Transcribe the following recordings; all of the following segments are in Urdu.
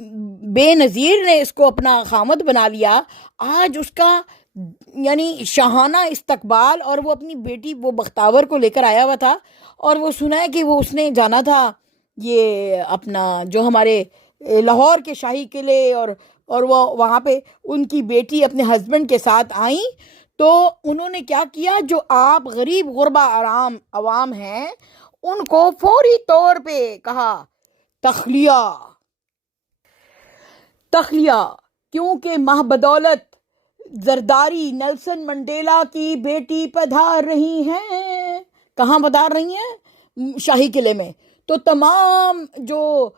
بے نظیر نے اس کو اپنا خامد بنا لیا. آج اس کا یعنی شاہانہ استقبال, اور وہ اپنی بیٹی وہ بختاور کو لے کر آیا ہوا تھا, اور وہ سنا ہے کہ وہ اس نے جانا تھا یہ اپنا جو ہمارے لاہور کے شاہی قلعے, اور وہ وہاں پہ ان کی بیٹی اپنے ہسبینڈ کے ساتھ آئیں. تو انہوں نے کیا کیا, جو آپ غریب غربا عوام ہیں ان کو فوری طور پہ کہا تخلیہ. کیونکہ ماہ بدولت زرداری نیلسن منڈیلا کی بیٹی پدھار رہی ہیں. کہاں پدھار رہی ہیں؟ شاہی قلعے میں. تو تمام جو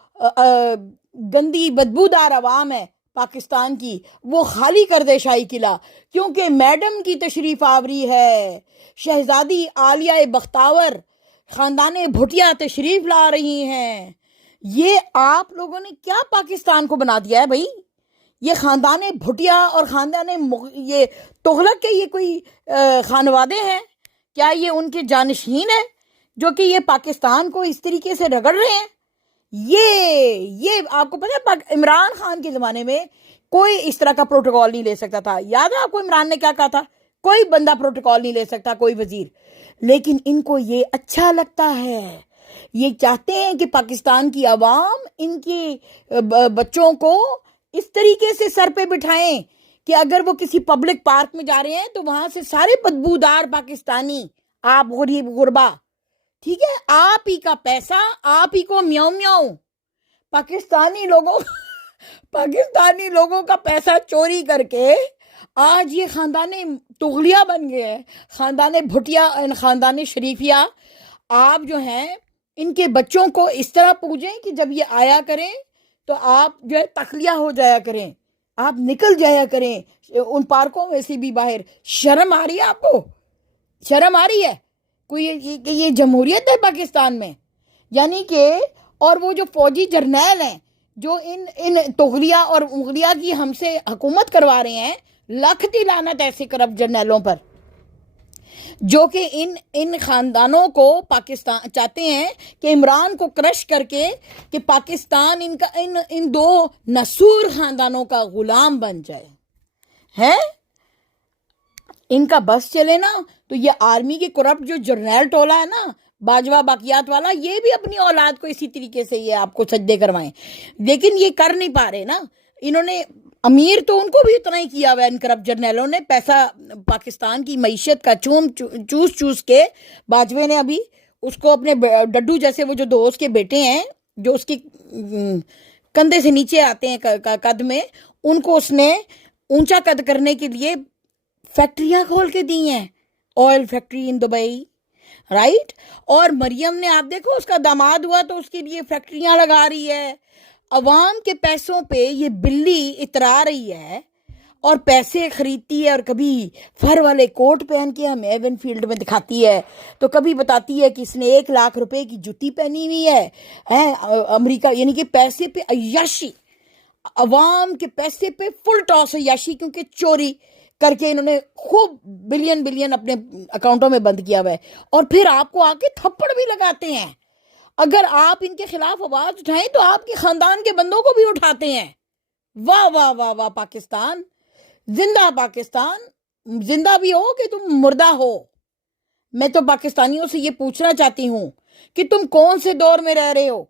گندی بدبودار عوام ہے پاکستان کی, وہ خالی کر دے شاہی قلعہ, کیونکہ میڈم کی تشریف آوری ہے. شہزادی عالیہ بختاور خاندان بھٹیا تشریف لا رہی ہیں. یہ آپ لوگوں نے کیا پاکستان کو بنا دیا ہے بھائی؟ یہ خاندان بھٹیا اور خاندان یہ تغلق کے یہ کوئی خانوادے ہیں کیا؟ یہ ان کے جانشین ہیں جو کہ یہ پاکستان کو اس طریقے سے رگڑ رہے ہیں. یہ آپ کو پتہ ہے عمران خان کے زمانے میں کوئی اس طرح کا پروٹوکول نہیں لے سکتا تھا. یاد ہے آپ کو عمران نے کیا کہا تھا؟ کوئی بندہ پروٹوکول نہیں لے سکتا, کوئی وزیر. لیکن ان کو یہ اچھا لگتا ہے, یہ چاہتے ہیں کہ پاکستان کی عوام ان کے بچوں کو اس طریقے سے سر پہ بٹھائیں کہ اگر وہ کسی پبلک پارک میں جا رہے ہیں تو وہاں سے سارے بدبودار پاکستانی, آپ غریب غربا, ٹھیک ہے, آپ ہی کا پیسہ آپ ہی کو میاؤں میاؤں پاکستانی لوگوں کا پیسہ چوری کر کے آج یہ خاندان تغلیہ بن گئے ہیں, خاندان بھٹیا, خاندان شریفیہ. آپ جو ہیں ان کے بچوں کو اس طرح پوجیں کہ جب یہ آیا کریں تو آپ جو ہے تخلیہ ہو جایا کریں, آپ نکل جایا کریں ان پارکوں میں سے بھی باہر. شرم آ رہی ہے آپ کو؟ شرم آ رہی ہے کوئی یہ جمہوریت ہے پاکستان میں؟ یعنی کہ اور وہ جو فوجی جرنیل ہیں جو ان تغلیہ اور مغلیہ کی ہم سے حکومت کروا رہے ہیں, لاکھ دی لعنت ایسے کرپٹ جرنیلوں پر جو کہ ان خاندانوں کو پاکستان چاہتے ہیں کہ عمران کو کرش کر کے کہ پاکستان ان دو نسور خاندانوں کا غلام بن جائے. ہے ان کا بس چلے نا تو یہ آرمی کے کرپٹ جو جرنیل ٹولہ ہے نا, باجوہ باقیات والا, یہ بھی اپنی اولاد کو اسی طریقے سے یہ آپ کو سجدے کروائیں. لیکن یہ کر نہیں پا رہے نا. انہوں نے امیر تو ان کو بھی اتنا ہی کیا ہوا ہے ان کرپٹ جرنیلوں نے, پیسہ پاکستان کی معیشت کا چوس کے. باجوے نے ابھی اس کو اپنے ڈڈو جیسے وہ جو دوست کے بیٹے ہیں جو اس کی کندھے سے نیچے آتے ہیں قد میں, ان کو اس نے اونچا قد کرنے کے لیے فیکٹریاں کھول کے دی ہیں, oil factory in Dubai, right. اور مریم نے آپ دیکھو اس کا داماد ہوا تو اس کے لیے فیکٹریاں لگا رہی ہے. عوام کے پیسوں پہ یہ بلی اترا رہی ہے اور پیسے خریدتی ہے, اور کبھی فر والے کوٹ پہن کے ہم ایون فیلڈ میں دکھاتی ہے, تو کبھی بتاتی ہے کہ اس نے 1 لاکھ روپے کی جوتی پہنی ہوئی ہے. امریکہ یعنی کہ پیسے پہ عیاشی, عوام کے پیسے پہ فل ٹاس عیاشی, کیونکہ چوری کر کے انہوں نے خوب بلین اپنے اکاؤنٹوں میں بند کیا ہوا ہے. اور پھر آپ کو آ کے تھپڑ بھی لگاتے ہیں. اگر آپ ان کے خلاف آواز اٹھائیں تو آپ کے خاندان کے بندوں کو بھی اٹھاتے ہیں. واہ واہ واہ واہ پاکستان زندہ, پاکستان زندہ بھی ہو کہ تم مردہ ہو. میں تو پاکستانیوں سے یہ پوچھنا چاہتی ہوں کہ تم کون سے دور میں رہ رہے ہو؟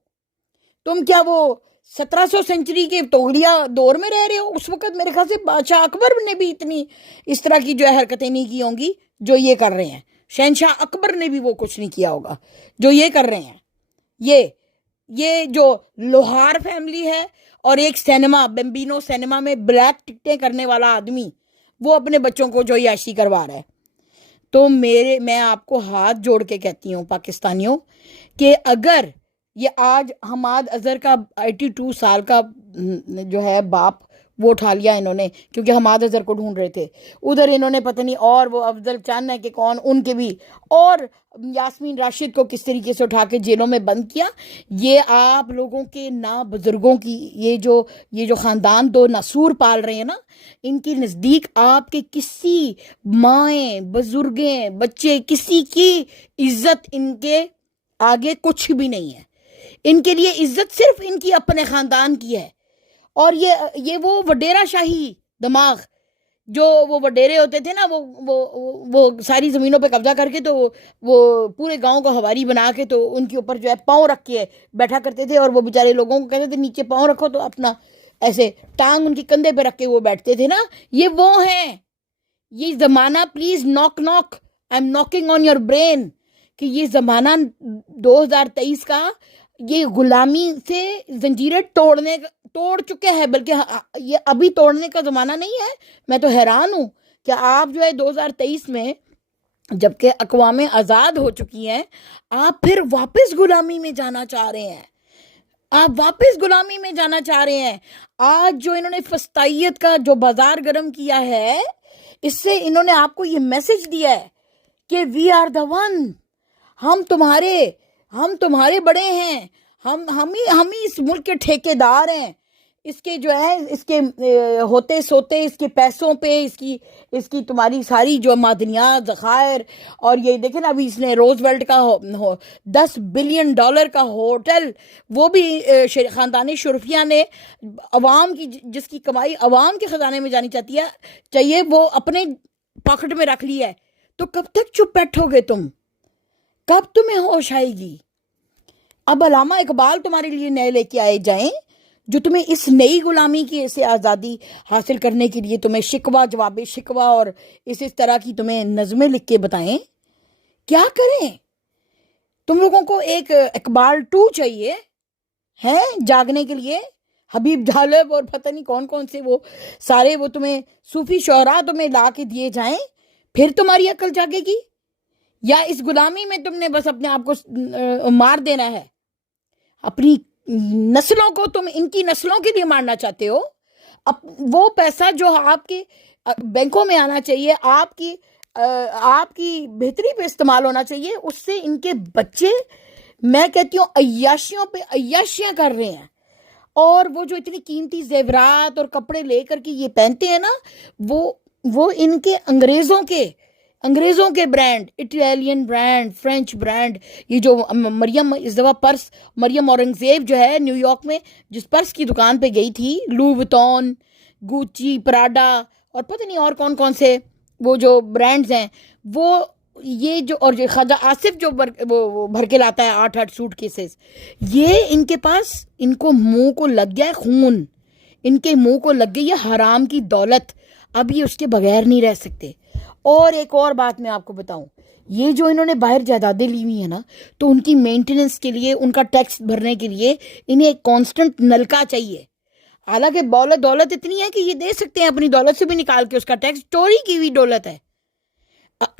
تم کیا وہ 1700 سینچری کے تغلیہ دور میں رہ رہے ہو؟ اس وقت میرے خیال سے بادشاہ اکبر نے بھی اتنی اس طرح کی جو ہے حرکتیں نہیں کی ہوں گی جو یہ کر رہے ہیں. شہنشاہ اکبر نے بھی وہ کچھ نہیں کیا ہوگا جو یہ کر رہے ہیں. یہ جو لوہار فیملی ہے اور ایک سینما بمبینو سینما میں بلیک ٹکٹیں کرنے والا آدمی, وہ اپنے بچوں کو جو عیاشی کروا رہا ہے. تو میں آپ کو ہاتھ جوڑ کے کہتی ہوں پاکستانیوں کہ اگر یہ آج حماد اظہر کا 82 سال کا جو ہے باپ وہ اٹھا لیا انہوں نے, کیونکہ حماد اظہر کو ڈھونڈ رہے تھے. ادھر انہوں نے پتہ نہیں اور وہ افضل چند ہے کہ کون, ان کے بھی, اور یاسمین راشد کو کس طریقے سے اٹھا کے جیلوں میں بند کیا. یہ آپ لوگوں کے بزرگوں کی یہ جو خاندان دو نسور پال رہے ہیں نا, ان کے نزدیک آپ کے کسی مائیں بزرگیں بچے کسی کی عزت ان کے آگے کچھ بھی نہیں ہے. ان کے لیے عزت صرف ان کی اپنے خاندان کی ہے. اور یہ وہ وڈیرا شاہی دماغ جو وہ وڈیرے ہوتے تھے نا، وہ ساری زمینوں پہ قبضہ کر کے تو وہ پورے گاؤں کو ہواری بنا کے تو ان کے اوپر جو ہے پاؤں رکھ کے بیٹھا کرتے تھے، اور وہ بیچارے لوگوں کو کہتے تھے نیچے پاؤں رکھو، تو اپنا ایسے ٹانگ ان کی کندھے پہ رکھ کے وہ بیٹھتے تھے نا، یہ وہ ہیں. یہ زمانہ پلیز ناک ناک I am knocking on your brain, کہ یہ زمانہ 2023 کا یہ غلامی سے زنجیریں توڑ چکے ہیں، بلکہ یہ ابھی توڑنے کا زمانہ نہیں ہے. میں تو حیران ہوں کہ آپ جو ہے 2023 میں جبکہ اقوام آزاد ہو چکی ہیں، آپ پھر واپس غلامی میں جانا چاہ رہے ہیں. آپ واپس غلامی میں جانا چاہ رہے ہیں. آج جو انہوں نے فسطائیت کا جو بازار گرم کیا ہے، اس سے انہوں نے آپ کو یہ میسج دیا ہے کہ وی آر دا ون، ہم تمہارے بڑے ہیں، ہم ہی اس ملک کے ٹھیکیدار ہیں. اس کے جو ہے اس کے ہوتے سوتے اس کے پیسوں پہ اس کی تمہاری ساری جو معدنیات ذخائر. اور یہ دیکھیں نا، ابھی اس نے روز ویلٹ کا $10 بلین کا ہوٹل، وہ بھی خاندان شرفیہ نے عوام کی، جس کی کمائی عوام کے خزانے میں جانی چاہیے، وہ اپنے پاکٹ میں رکھ لی ہے. تو کب تک چپ بیٹھو گے تم؟ کب تمہیں ہوش آئے گی؟ اب علامہ اقبال تمہارے لیے نئے لے کے آئے جائیں، جو تمہیں اس نئی غلامی کی سے آزادی حاصل کرنے کے لیے تمہیں شکوہ جواب شکوہ اور اس طرح کی تمہیں نظمیں لکھ کے بتائیں. کیا کریں؟ تم لوگوں کو ایک اقبال 2 چاہیے ہے جاگنے کے لیے. حبیب جالب اور پتہ نہیں کون کون سے وہ سارے وہ تمہیں صوفی شعراء تمہیں لا کے دیے جائیں، پھر تمہاری عقل جاگے گی؟ یا اس غلامی میں تم نے بس اپنے آپ کو مار دینا ہے؟ اپنی نسلوں کو تم ان کی نسلوں کے لیے مارنا چاہتے ہو؟ وہ پیسہ جو آپ کے بینکوں میں آنا چاہیے، آپ کی بہتری پہ استعمال ہونا چاہیے، اس سے ان کے بچے، میں کہتی ہوں، عیاشیوں پہ عیاشیاں کر رہے ہیں. اور وہ جو اتنی قیمتی زیورات اور کپڑے لے کر کے یہ پہنتے ہیں نا، وہ ان کے انگریزوں کے brand, Italian brand, French brand. یہ جو مریم اس دفعہ پرس، مریم اورنگزیب جو ہے نیو یارک میں جس پرس کی دکان پہ گئی تھی، لو وٹون، گوچی، پراڈا اور پتہ نہیں اور کون کون سے وہ جو برانڈز ہیں، وہ یہ جو، اور جو خواجہ آصف جو وہ بھر کے لاتا ہے 8 سوٹ کیسز، یہ ان کے پاس، ان کو منہ کو لگ گیا ہے خون، ان کے منہ کو لگ گئی ہے حرام کی دولت. اب یہ اس کے بغیر نہیں رہ سکتے. اور ایک اور بات میں آپ کو بتاؤں، یہ جو انہوں نے باہر جائیدادیں لی ہوئی ہیں نا، تو ان کی مینٹیننس کے لیے، ان کا ٹیکس بھرنے کے لیے انہیں ایک کانسٹنٹ نلکا چاہیے. حالانکہ دولت اتنی ہے کہ یہ دے سکتے ہیں اپنی دولت سے بھی نکال کے اس کا ٹیکس. چوری کی ہوئی دولت ہے.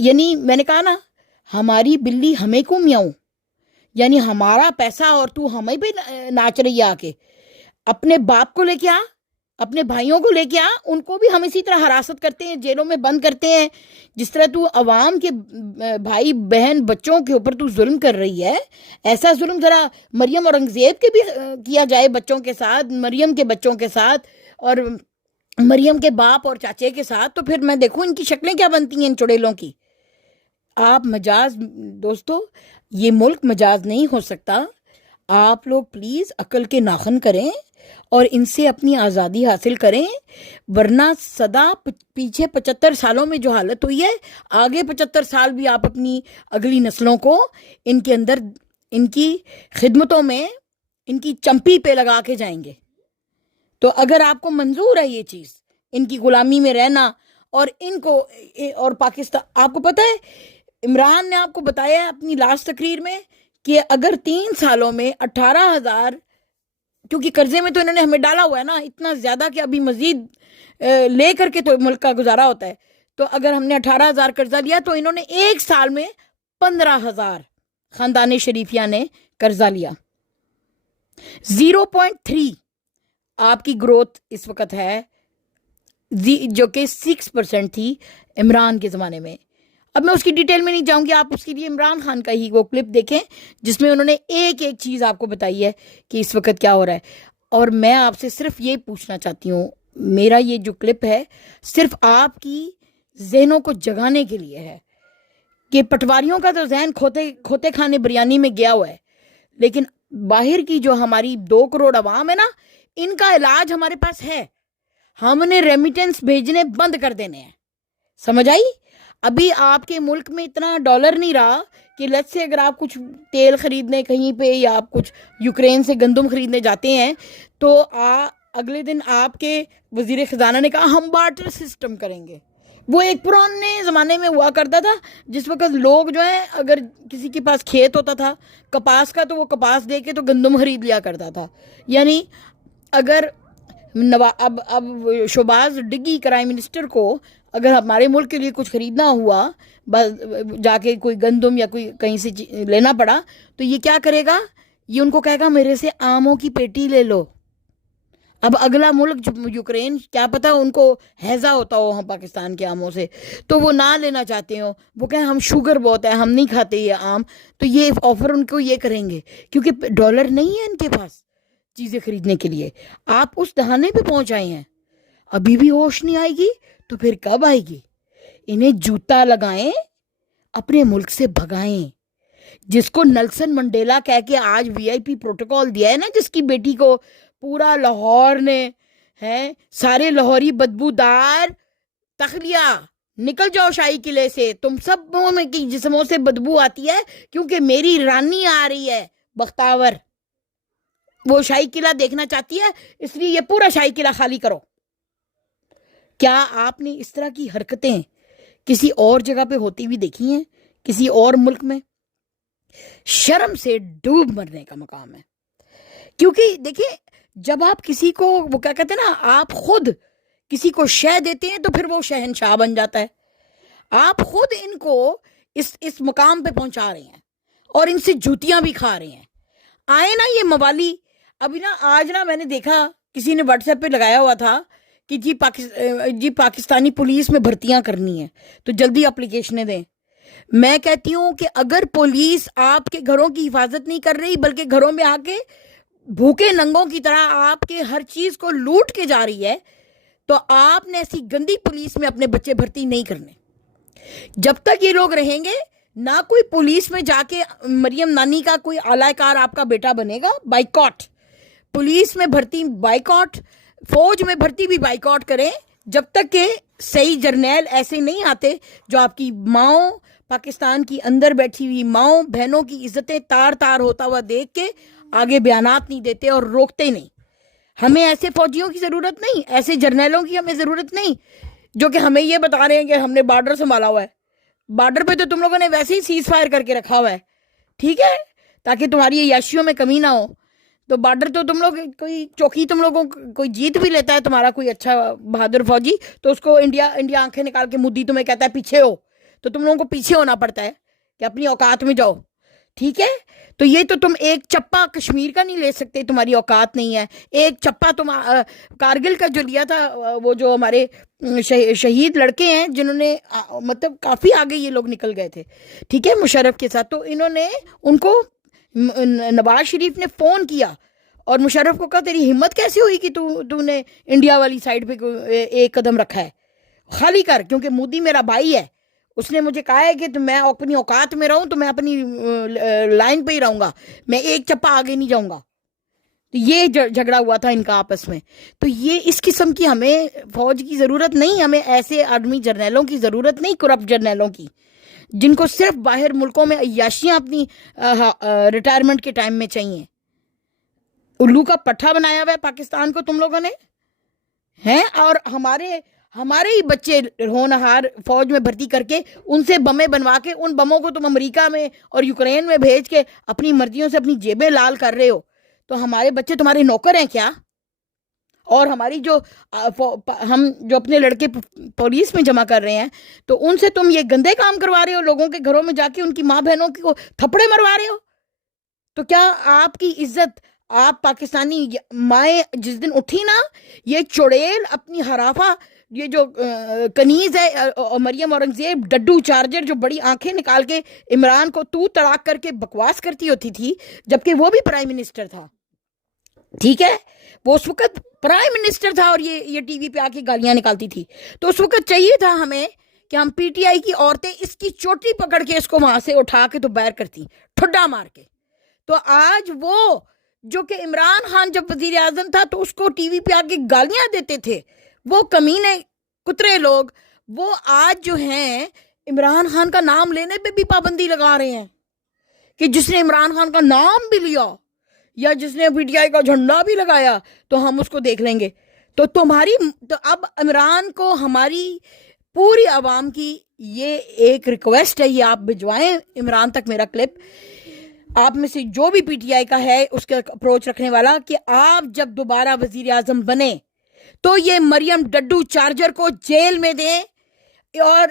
یعنی میں نے کہا نا، ہماری بلی ہمیں کو میاؤں، یعنی ہمارا پیسہ اور تو ہمیں پہ ناچ رہی ہے آ کے. اپنے باپ کو لے کے آ، اپنے بھائیوں کو لے کے آ، ان کو بھی ہم اسی طرح حراست کرتے ہیں، جیلوں میں بند کرتے ہیں. جس طرح تو عوام کے بھائی بہن بچوں کے اوپر تو ظلم کر رہی ہے، ایسا ظلم ذرا مریم اورنگزیب کے بھی کیا جائے بچوں کے ساتھ، مریم کے بچوں کے ساتھ، اور مریم کے باپ اور چاچے کے ساتھ. تو پھر میں دیکھوں ان کی شکلیں کیا بنتی ہیں ان چڑیلوں کی. آپ مجاز، دوستو، یہ ملک مجاز نہیں ہو سکتا. آپ لوگ پلیز عقل کے ناخن کریں اور ان سے اپنی آزادی حاصل کریں، ورنہ سدا پیچھے 75 سالوں میں جو حالت ہوئی ہے، آگے 75 سال بھی آپ اپنی اگلی نسلوں کو ان کے اندر، ان کی خدمتوں میں، ان کی چمپی پہ لگا کے جائیں گے. تو اگر آپ کو منظور ہے یہ چیز، ان کی غلامی میں رہنا، اور ان کو، اور پاکستان، آپ کو پتہ ہے عمران نے آپ کو بتایا اپنی لاسٹ تقریر میں کہ اگر 3 سالوں میں 18,000، کیونکہ قرضے میں تو انہوں نے ہمیں ڈالا ہوا ہے نا اتنا زیادہ کہ ابھی مزید لے کر کے تو ملک کا گزارا ہوتا ہے. تو اگر ہم نے 18,000 قرضہ لیا تو انہوں نے 1 سال میں 15,000 خاندان شریفیہ نے قرضہ لیا. 0.3 آپ کی گروتھ اس وقت ہے، جو کہ 6% تھی عمران کے زمانے میں. اب میں اس کی ڈیٹیل میں نہیں جاؤں گی، آپ اس کے لیے عمران خان کا ہی وہ کلپ دیکھیں جس میں انہوں نے ایک چیز آپ کو بتائی ہے کہ اس وقت کیا ہو رہا ہے. اور میں آپ سے صرف یہ پوچھنا چاہتی ہوں، میرا یہ جو کلپ ہے صرف آپ کی ذہنوں کو جگانے کے لیے ہے کہ پٹواریوں کا تو ذہن کھوتے کھانے بریانی میں گیا ہوا ہے، لیکن باہر کی جو ہماری 2 کروڑ عوام ہے نا، ان کا علاج ہمارے پاس ہے. ہم نے ریمیٹنس بھیجنے بند کر دینے ہیں. سمجھ آئی؟ ابھی آپ کے ملک میں اتنا ڈالر نہیں رہا کہ لت سے اگر آپ کچھ تیل خریدنے کہیں پہ یا آپ کچھ یوکرین سے گندم خریدنے جاتے ہیں تو اگلے دن آپ کے وزیر خزانہ نے کہا ہم بارٹر سسٹم کریں گے. وہ ایک پرانے زمانے میں ہوا کرتا تھا جس وقت لوگ جو ہیں اگر کسی کے پاس کھیت ہوتا تھا کپاس کا تو وہ کپاس دے کے تو گندم خرید لیا کرتا تھا. یعنی اگر اب شہباز ڈگی پرائم منسٹر کو اگر ہمارے ملک کے لیے کچھ خریدنا ہوا جا کے کوئی گندم یا کوئی کہیں سے لینا پڑا تو یہ کیا کرے گا؟ یہ ان کو کہے گا میرے سے آموں کی پیٹی لے لو. اب اگلا ملک یوکرین کیا پتا ان کو ہیضہ ہوتا ہو ہم پاکستان کے آموں سے تو وہ نہ لینا چاہتے ہو. وہ کہیں ہم شوگر بہت ہے ہم نہیں کھاتے یہ آم. تو یہ آفر ان کو یہ کریں گے کیونکہ ڈالر نہیں ہے ان کے پاس چیزیں خریدنے کے لیے. آپ اس دہانے پہ پہنچ آئے ہیں. ابھی بھی ہوش نہیں آئے گی تو پھر کب آئے گی؟ انہیں جوتا لگائیں اپنے ملک سے بھگائیں. جس کو نیلسن منڈیلا کہہ کے آج وی آئی پی پروٹوکول دیا ہے نا جس کی بیٹی کو پورا لاہور نے ہے سارے لاہوری بدبودار تخلیہ نکل جاؤ شاہی قلعے سے. تم سب میں کی جسموں سے بدبو آتی ہے کیونکہ میری رانی آ رہی ہے بختاور. وہ شاہی قلعہ دیکھنا چاہتی ہے اس لیے یہ پورا شاہی قلعہ خالی کرو. کیا آپ نے اس طرح کی حرکتیں کسی اور جگہ پہ ہوتی ہوئی دیکھی ہیں کسی اور ملک میں؟ شرم سے ڈوب مرنے کا مقام ہے. کیونکہ دیکھیں جب آپ کسی کو وہ کیا کہتے ہیں نا آپ خود کسی کو شے دیتے ہیں تو پھر وہ شہنشاہ بن جاتا ہے. آپ خود ان کو اس مقام پہ پہنچا رہے ہیں اور ان سے جوتیاں بھی کھا رہے ہیں. آئے نا یہ موالی. ابھی نا آج نا میں نے دیکھا کسی نے واٹس ایپ پہ لگایا ہوا تھا کہ جی پاکستانی پولیس میں بھرتیاں کرنی ہیں تو جلدی اپلیکیشنیں دیں. میں کہتی ہوں کہ اگر پولیس آپ کے گھروں کی حفاظت نہیں کر رہی بلکہ گھروں میں آ کے بھوکے ننگوں کی طرح آپ کے ہر چیز کو لوٹ کے جا رہی ہے تو آپ نے ایسی گندی پولیس میں اپنے بچے بھرتی نہیں کرنے. جب تک یہ لوگ رہیں گے نہ کوئی پولیس میں جا کے مریم نانی کا کوئی اعلی کار آپ کا بیٹا بنے گا. بائیکاٹ پولیس میں بھرتی بائیکاٹ, فوج میں بھرتی بھی بائیکاٹ کریں جب تک کہ صحیح جرنیل ایسے نہیں آتے جو آپ کی ماؤں پاکستان کی اندر بیٹھی ہوئی ماؤں بہنوں کی عزتیں تار تار ہوتا ہوا دیکھ کے آگے بیانات نہیں دیتے اور روکتے نہیں. ہمیں ایسے فوجیوں کی ضرورت نہیں, ایسے جرنیلوں کی ہمیں ضرورت نہیں جو کہ ہمیں یہ بتا رہے ہیں کہ ہم نے بارڈر سنبھالا ہوا ہے. بارڈر پہ تو تم لوگوں نے ویسے ہی سیز فائر کر کے رکھا ہوا ہے, ٹھیک ہے, تاکہ تمہاری عیاشیوں میں کمی نہ ہو. تو بارڈر تو تم لوگ کوئی چوکی تم لوگوں کوئی جیت بھی لیتا ہے تمہارا کوئی اچھا بہادر فوجی تو اس کو انڈیا آنکھیں نکال کے مودی تمہیں کہتا ہے پیچھے ہو, تو تم لوگوں کو پیچھے ہونا پڑتا ہے کہ اپنی اوقات میں جاؤ, ٹھیک ہے. تو یہ تو تم ایک چپا کشمیر کا نہیں لے سکتے, تمہاری اوقات نہیں ہے. ایک چپا تم کارگل کا جو لیا تھا وہ جو ہمارے شہید لڑکے ہیں جنہوں نے مطلب کافی آگے یہ لوگ نکل گئے تھے, ٹھیک ہے, مشرف کے ساتھ. تو انہوں نے ان کو نواز شریف نے فون کیا اور مشرف کو کہا تیری ہمت کیسے ہوئی کہ تو نے انڈیا والی سائڈ پہ ایک قدم رکھا ہے, خالی کر, کیونکہ مودی میرا بھائی ہے. اس نے مجھے کہا ہے کہ میں اپنی اوقات میں رہوں تو میں اپنی لائن پہ ہی رہوں گا, میں ایک چپا آگے نہیں جاؤں گا. تو یہ جھگڑا ہوا تھا ان کا آپس میں. تو یہ اس قسم کی ہمیں فوج کی ضرورت نہیں, ہمیں ایسے آدمی جرنیلوں کی ضرورت نہیں, کرپٹ جرنیلوں کی جن کو صرف باہر ملکوں میں عیاشیاں اپنی ریٹائرمنٹ کے ٹائم میں چاہیے. الو کا پٹھا بنایا ہوا ہے پاکستان کو تم لوگوں نے ہیں, اور ہمارے ہی بچے ہونہار فوج میں بھرتی کر کے ان سے بمیں بنوا کے ان بموں کو تم امریکہ میں اور یوکرین میں بھیج کے اپنی مرضیوں سے اپنی جیبیں لال کر رہے ہو. تو ہمارے بچے تمہارے نوکر ہیں کیا؟ اور ہماری ہم جو اپنے لڑکے پولیس میں جمع کر رہے ہیں تو ان سے تم یہ گندے کام کروا رہے ہو, لوگوں کے گھروں میں جا کے ان کی ماں بہنوں کو تھپڑے مروا رہے ہو. تو کیا آپ کی عزت, آپ پاکستانی مائیں جس دن اٹھی نا, یہ چڑیل اپنی حرافہ یہ جو کنیز ہے مریم اورنگزیب ڈڈو چارجر جو بڑی آنکھیں نکال کے عمران کو تو تڑاک کر کے بکواس کرتی ہوتی تھی جبکہ وہ بھی پرائم منسٹر تھا, ٹھیک ہے, وہ اس وقت پرائم منسٹر تھا اور یہ ٹی وی پہ آ کے گالیاں نکالتی تھی. تو اس وقت چاہیے تھا ہمیں کہ ہم پی ٹی آئی کی عورتیں اس کی چوٹی پکڑ کے اس کو وہاں سے اٹھا کے تو باہر کرتی ٹھڈا مار کے. تو آج وہ جو کہ عمران خان جب وزیر اعظم تھا تو اس کو ٹی وی پہ آ کے گالیاں دیتے تھے، وہ کمینے کترے لوگ، وہ آج جو ہیں عمران خان کا نام لینے پہ بھی پابندی لگا رہے ہیں کہ جس نے عمران خان کا نام بھی لیا یا جس نے پی ٹی آئی کا جھنڈا بھی لگایا تو ہم اس کو دیکھ لیں گے۔ تو اب عمران کو ہماری پوری عوام کی یہ ایک ریکویسٹ ہے، یہ آپ بھجوائیں عمران تک میرا کلپ، آپ میں سے جو بھی پی ٹی آئی کا ہے اس کا اپروچ رکھنے والا، کہ آپ جب دوبارہ وزیر اعظم بنے تو یہ مریم ڈڈو چارجر کو جیل میں دیں، اور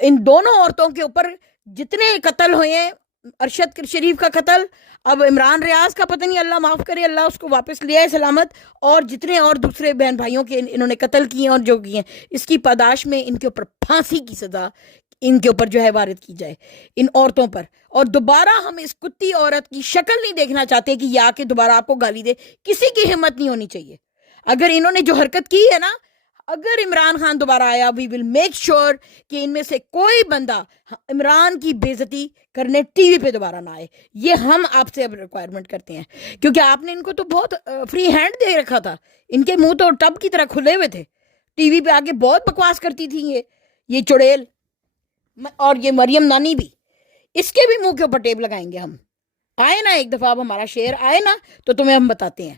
ان دونوں عورتوں کے اوپر جتنے قتل ہوئے ہیں، ارشد شریف کا قتل، اب عمران ریاض کا پتہ نہیں، اللہ معاف کرے، اللہ اس کو واپس لے آئے سلامت، اور جتنے اور دوسرے بہن بھائیوں کے انہوں نے قتل کیے اور جو کیے ہیں، اس کی پاداش میں ان کے اوپر پھانسی کی سزا ان کے اوپر جو ہے وارد کی جائے ان عورتوں پر۔ اور دوبارہ ہم اس کتی عورت کی شکل نہیں دیکھنا چاہتے کہ یہ آ کے دوبارہ آپ کو گالی دے، کسی کی ہمت نہیں ہونی چاہیے۔ اگر انہوں نے جو حرکت کی ہے نا، اگر عمران خان دوبارہ آیا، وی ول میک شور کہ ان میں سے کوئی بندہ عمران کی بے عزتی کرنے ٹی وی پہ دوبارہ نہ آئے۔ یہ ہم آپ سے اب ریکوائرمنٹ کرتے ہیں، کیونکہ آپ نے ان کو تو بہت فری ہینڈ دے رکھا تھا، ان کے منہ تو ٹب کی طرح کھلے ہوئے تھے، ٹی وی پہ آ کے بہت بکواس کرتی تھی یہ چڑیل، اور یہ مریم نانی بھی، اس کے بھی منہ کے اوپر ٹیپ لگائیں گے ہم۔ آئے نا ایک دفعہ اب ہمارا شعر آئے نا تو تمہیں ہم بتاتے ہیں۔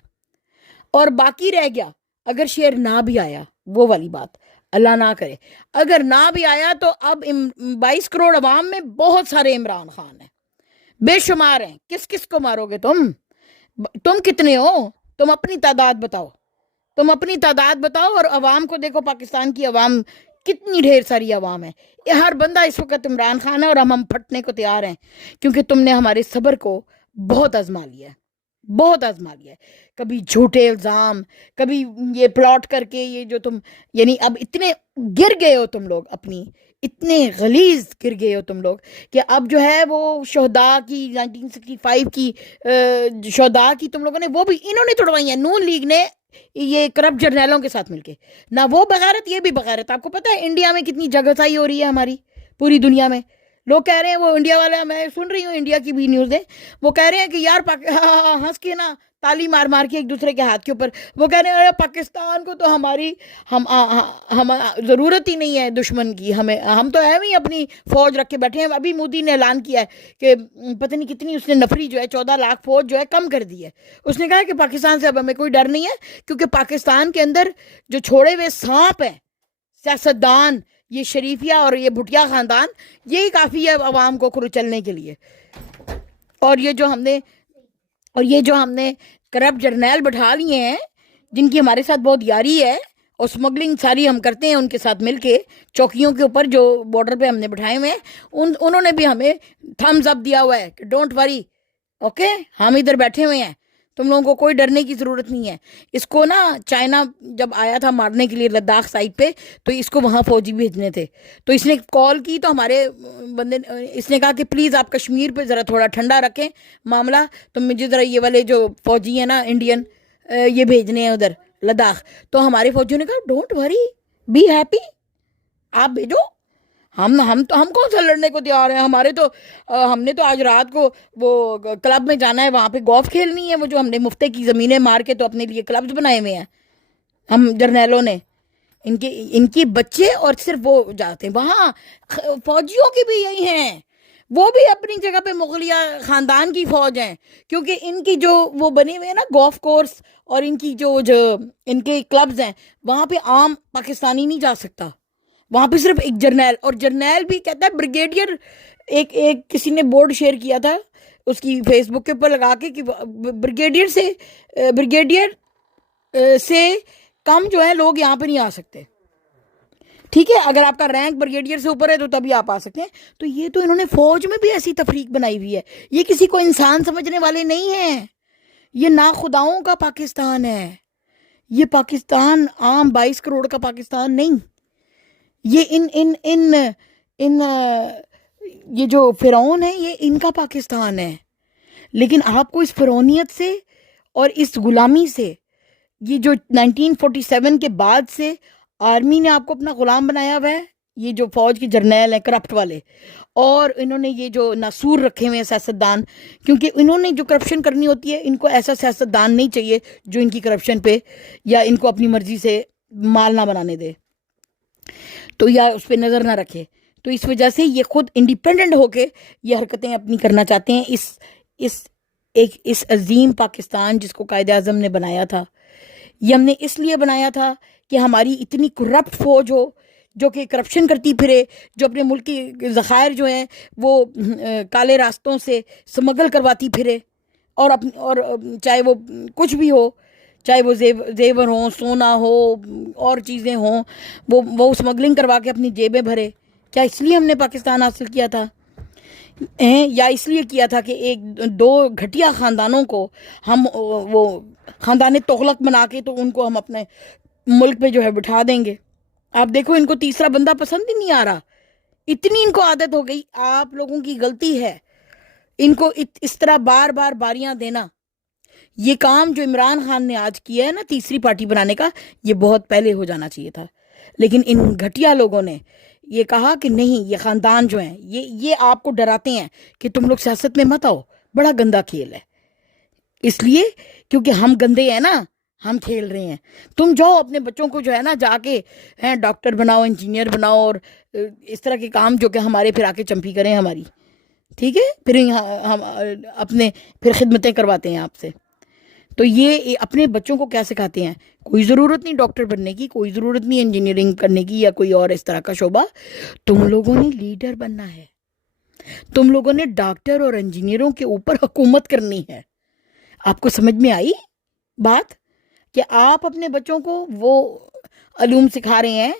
اور باقی رہ گیا اگر شعر نہ بھی آیا، وہ والی بات اللہ نہ کرے، اگر نہ بھی آیا تو اب 22 کروڑ عوام میں بہت سارے عمران خان ہیں، بے شمار ہیں، کس کس کو مارو گے تم کتنے ہو؟ تم اپنی تعداد بتاؤ، اور عوام کو دیکھو، پاکستان کی عوام کتنی ڈھیر ساری عوام ہے، یہ ہر بندہ اس وقت عمران خان ہے، اور ہم پھٹنے کو تیار ہیں، کیونکہ تم نے ہمارے صبر کو بہت آزما لیا ہے، کبھی جھوٹے الزام، کبھی یہ پلاٹ کر کے، یہ جو تم یعنی اب اتنے گر گئے ہو تم لوگ، اپنی اتنے غلیظ گر گئے ہو تم لوگ کہ اب جو ہے وہ شہداء کی 1965 کی شہداء کی تم لوگوں نے وہ بھی انہوں نے توڑوائی ہیں، نون لیگ نے، یہ کرپٹ جرنیلوں کے ساتھ مل کے، نہ وہ بغیرت یہ بھی بغیرت۔ آپ کو پتہ ہے انڈیا میں کتنی جگہسائی ہو رہی ہے ہماری پوری دنیا میں؟ لوگ کہہ رہے ہیں، وہ انڈیا والے، میں سن رہی ہوں انڈیا کی بھی نیوز ہے، وہ کہہ رہے ہیں کہ یار ہنس کے نا تالی مار کے ایک دوسرے کے ہاتھ کے اوپر، وہ کہہ رہے ہیں پاکستان کو تو ہم ضرورت ہی نہیں ہے دشمن کی، ہم تو ہے بھی اپنی فوج رکھ کے بیٹھے ہیں۔ ابھی مودی نے اعلان کیا ہے کہ پتہ نہیں کتنی اس نے نفری جو ہے 14 لاکھ فوج جو ہے کم کر دی ہے۔ اس نے کہا کہ پاکستان سے اب ہمیں کوئی ڈر نہیں ہے، کیونکہ پاکستان کے اندر جو چھوڑے ہوئے سانپ ہیں، سیاستدان، یہ شریفیہ اور یہ بھٹیا خاندان، یہی کافی ہے عوام کو کچلنے کے لیے۔ اور یہ جو ہم نے کرپٹ جرنیل بٹھا لیے ہیں، جن کی ہمارے ساتھ بہت یاری ہے، اور سمگلنگ ساری ہم کرتے ہیں ان کے ساتھ مل کے، چوکیوں کے اوپر جو بارڈر پہ ہم نے بٹھائے ہوئے ہیں، انہوں نے بھی ہمیں تھمز اپ دیا ہوا ہے کہ ڈونٹ وری، اوکے، ہم ادھر بیٹھے ہوئے ہیں، تم لوگوں کو کوئی ڈرنے کی ضرورت نہیں ہے۔ اس کو نا چائنا جب آیا تھا مارنے کے لیے لداخ سائڈ پہ، تو اس کو وہاں فوجی بھیجنے تھے، تو اس نے کال کی، تو ہمارے بندے، اس نے کہا کہ پلیز آپ کشمیر پہ ذرا تھوڑا ٹھنڈا رکھیں معاملہ، تو مجھے ذرا یہ والے جو فوجی ہیں نا انڈین، یہ بھیجنے ہیں ادھر لداخ۔ تو ہمارے فوجیوں نے کہا ڈونٹ وری، بی ہیپی، آپ بھیجو، ہم کون سا لڑنے کو تیار ہیں، ہمارے تو ہم نے تو آج رات کو وہ کلب میں جانا ہے، وہاں پہ گولف کھیلنی ہے، وہ جو ہم نے مفتے کی زمینیں مار کے تو اپنے لیے کلبز بنائے ہوئے ہیں ہم جرنیلوں نے، ان کی بچے، اور صرف وہ جاتے ہیں وہاں۔ فوجیوں کی بھی یہی ہیں، وہ بھی اپنی جگہ پہ مغلیہ خاندان کی فوج ہیں، کیونکہ ان کی جو وہ بنے ہوئے ہیں نا گولف کورس، اور ان کی جو ان کے کلبز ہیں، وہاں پہ عام پاکستانی نہیں جا سکتا، وہاں پہ صرف ایک جرنیل، اور جرنیل بھی کہتا ہے بریگیڈیئر، ایک کسی نے بورڈ شیئر کیا تھا اس کی فیس بک کے اوپر لگا کے کہ بریگیڈیئر سے کم جو ہے لوگ یہاں پہ نہیں آ سکتے، ٹھیک ہے، اگر آپ کا رینک بریگیڈیئر سے اوپر ہے تو تبھی آپ آ سکتے ہیں۔ تو یہ تو انہوں نے فوج میں بھی ایسی تفریق بنائی ہوئی ہے، یہ کسی کو انسان سمجھنے والے نہیں ہیں، یہ ناخداؤں کا پاکستان ہے، یہ پاکستان عام 22 کروڑ کا پاکستان نہیں، یہ یہ جو فرعون ہے، یہ ان کا پاکستان ہے۔ لیکن آپ کو اس فرعونیت سے اور اس غلامی سے، یہ جو 1947 کے بعد سے آرمی نے آپ کو اپنا غلام بنایا ہوا ہے، یہ جو فوج کے جرنیل ہیں کرپٹ والے، اور انہوں نے یہ جو ناسور رکھے ہوئے ہیں سیاستدان، کیونکہ انہوں نے جو کرپشن کرنی ہوتی ہے، ان کو ایسا سیاستدان نہیں چاہیے جو ان کی کرپشن پہ یا ان کو اپنی مرضی سے مال نہ بنانے دے، تو یا اس پہ نظر نہ رکھے. تو اس وجہ سے یہ خود انڈیپینڈنٹ ہو کے یہ حرکتیں اپنی کرنا چاہتے ہیں. اس عظیم پاکستان جس کو قائد اعظم نے بنایا تھا، یہ ہم نے اس لیے بنایا تھا کہ ہماری اتنی کرپٹ فوج ہو جو کہ کرپشن کرتی پھرے، جو اپنے ملک کی ذخائر جو ہیں وہ کالے راستوں سے سمگل کرواتی پھرے، اور چاہے وہ کچھ بھی ہو، چاہے وہ زیور ہوں، سونا ہو، اور چیزیں ہوں، وہ سمگلنگ کروا کے اپنی جیبیں بھرے. کیا اس لیے ہم نے پاکستان حاصل کیا تھا؟ یا اس لیے کیا تھا کہ ایک دو گھٹیا خاندانوں کو ہم وہ خاندان تغلق بنا کے تو ان کو ہم اپنے ملک پہ جو ہے بٹھا دیں گے؟ آپ دیکھو ان کو تیسرا بندہ پسند ہی نہیں آ رہا، اتنی ان کو عادت ہو گئی. آپ لوگوں کی غلطی ہے ان کو اس طرح بار بار باریاں دینا. یہ کام جو عمران خان نے آج کیا ہے نا، تیسری پارٹی بنانے کا، یہ بہت پہلے ہو جانا چاہیے تھا. لیکن ان گھٹیا لوگوں نے یہ کہا کہ نہیں، یہ خاندان جو ہیں یہ آپ کو ڈراتے ہیں کہ تم لوگ سیاست میں مت آؤ، بڑا گندا کھیل ہے. اس لیے کیونکہ ہم گندے ہیں نا، ہم کھیل رہے ہیں. تم جاؤ اپنے بچوں کو جو ہے نا جا کے ڈاکٹر بناؤ، انجینئر بناؤ، اور اس طرح کے کام جو کہ ہمارے پھر آ کے چمپی کریں ہماری، ٹھیک ہے؟ پھر ہم اپنے پھر خدمتیں کرواتے ہیں آپ سے. تو یہ اپنے بچوں کو کیا سکھاتے ہیں؟ کوئی ضرورت نہیں ڈاکٹر بننے کی، کوئی ضرورت نہیں انجینئرنگ کرنے کی یا کوئی اور اس طرح کا شعبہ. تم لوگوں نے لیڈر بننا ہے، تم لوگوں نے ڈاکٹر اور انجینئروں کے اوپر حکومت کرنی ہے. آپ کو سمجھ میں آئی بات؟ کہ آپ اپنے بچوں کو وہ علوم سکھا رہے ہیں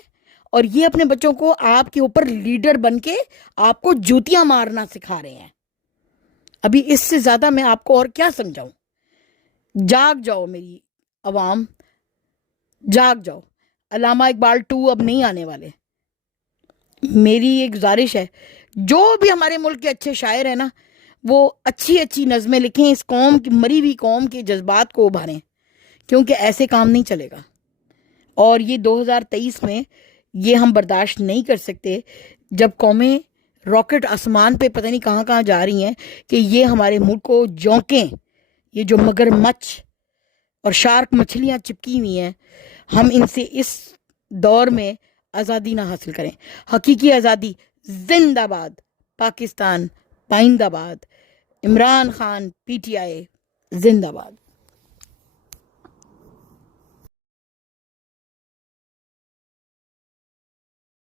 اور یہ اپنے بچوں کو آپ کے اوپر لیڈر بن کے آپ کو جوتیاں مارنا سکھا رہے ہیں. ابھی اس سے زیادہ میں آپ کو اور کیا سمجھاؤں؟ جاگ جاؤ میری عوام، جاگ جاؤ. علامہ اقبال 2 اب نہیں آنے والے. میری ایک گزارش ہے، جو بھی ہمارے ملک کے اچھے شاعر ہیں نا، وہ اچھی اچھی نظمیں لکھیں، اس قوم کی مری ہوئی قوم کے جذبات کو ابھاریں، کیونکہ ایسے کام نہیں چلے گا. اور یہ 2023 میں یہ ہم برداشت نہیں کر سکتے جب قومیں راکٹ آسمان پہ پتہ نہیں کہاں کہاں جا رہی ہیں کہ یہ ہمارے ملک کو جونکیں. یہ جو مگر مچھ اور شارک مچھلیاں چپکی ہوئی ہیں، ہم ان سے اس دور میں آزادی نہ حاصل کریں. حقیقی آزادی زندہ باد، پاکستان پائندہ باد، عمران خان PTI زندہ باد.